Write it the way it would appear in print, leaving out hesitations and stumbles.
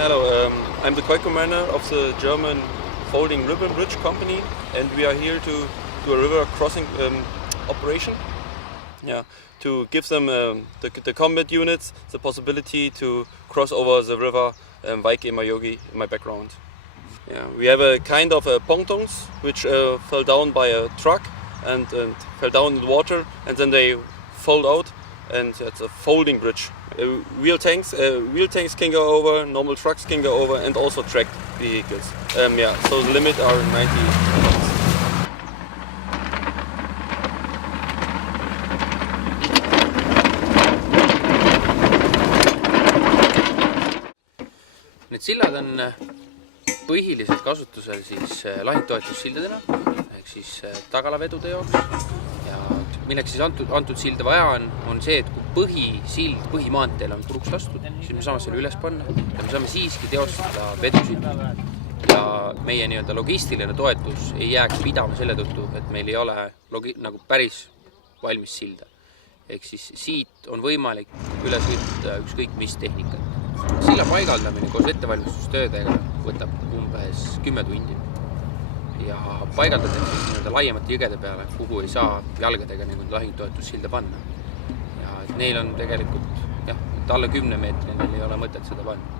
Hello, I'm the co-commander of the German Folding River Bridge Company, and we are here to do a river crossing operation. Yeah, to give them the combat units the possibility to cross over the river Vaike Mayogi in my background. Yeah, we have a kind of pontons which fell down by a truck and fell down in the water, and then they fold out, and it's a folding bridge. Wheel tanks can go over, normal trucks can go over, and also tracked vehicles. Yeah, so the limit are 90 knots. Need sillad on põhiliselt kasutusel siis lahingtoetussildadena ehk siis tagalavedude jaoks, ja milleks siis antud silda vaja on see, et kui põhimaanteel on puruks lastud, siis me saame selle üles panna ja me saame siiski teostada vedusilda. Ja meie nii-öelda logistiline toetus ei jääks pidama selle tõttu, et meil ei ole nagu päris valmis silda. Ehk siis siit on võimalik üle sõita ükskõik mis tehnikat. Silla paigaldamine koos ettevalmistustöödega võtab umbes 10 tundi ja paigaldatakse nii-öelda laiemate jõgede peale, kuhu ei saa jalgadega lahingtoetussilda panna. Ja neil on tegelikult, alla 10 meetri neil ei ole mõtet seda panna.